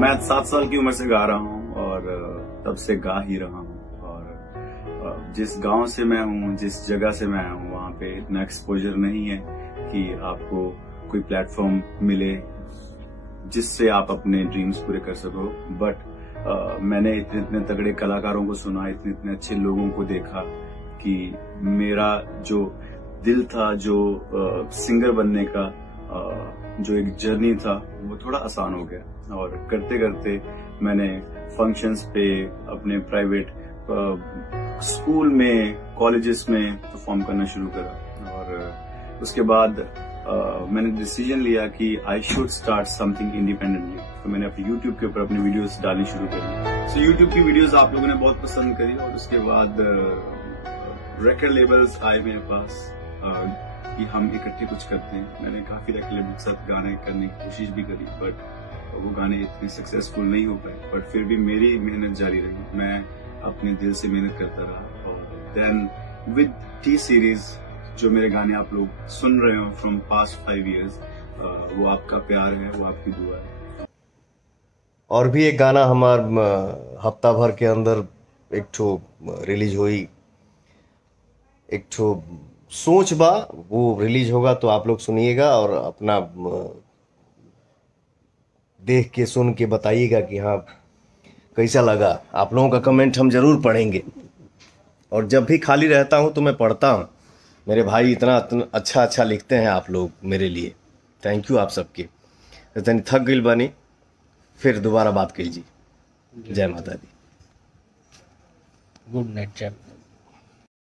मैं 7 साल की उम्र से गा रहा हूँ और तब से गा ही रहा हूँ। और जिस गांव से मैं हूँ, जिस जगह से मैं आया हूँ, वहाँ पे इतना एक्सपोजर नहीं है कि आपको कोई प्लेटफॉर्म मिले जिससे आप अपने ड्रीम्स पूरे कर सको। बट मैंने इतने इतने तगड़े कलाकारों को सुना, इतने इतने अच्छे लोगों को देखा कि मेरा जो दिल था, जो सिंगर बनने का जो एक जर्नी था, वो थोड़ा आसान हो गया। और करते करते मैंने फंक्शंस पे, अपने प्राइवेट स्कूल में, कॉलेजेस में परफॉर्म करना शुरू करा। और उसके बाद मैंने डिसीजन लिया कि I should start something independently. तो मैंने अपने यूट्यूब के ऊपर अपनी वीडियोस डालनी शुरू करी। सो यूट्यूब की वीडियोस आप लोगों ने बहुत पसंद करी और उसके बाद रिकॉर्ड लेबल्स आए मेरे पास कि हम इकट्ठे कुछ करते हैं। मैंने काफी रिकॉर्ड लेबल के साथ गाने करने की कोशिश भी करी, बट वो गाने इतने सक्सेसफुल नहीं हो पाए। बट फिर भी मेरी मेहनत जारी रही, मैं अपने दिल से मेहनत करता रहा। और देन विद टी सीरीज जो मेरे गाने आप लोग सुन रहे हो फ्रॉम पास्ट 5 years, वो आपका प्यार है, वो आपकी दुआ है। और भी एक गाना हमार हफ्ता भर के अंदर एक ठो रिलीज हुई, एक ठो सोच बा, वो रिलीज होगा तो आप लोग सुनिएगा और अपना देख के सुन के बताइएगा कि हाँ कैसा लगा। आप लोगों का कमेंट हम जरूर पढ़ेंगे और जब भी खाली रहता हूँ तो मैं पढ़ता हूँ। मेरे भाई इतना अच्छा अच्छा लिखते हैं आप लोग मेरे लिए। थैंक यू आप सबके। तनी थक गई बानी, फिर दोबारा बात कीजिए। जय माता दी। Good night.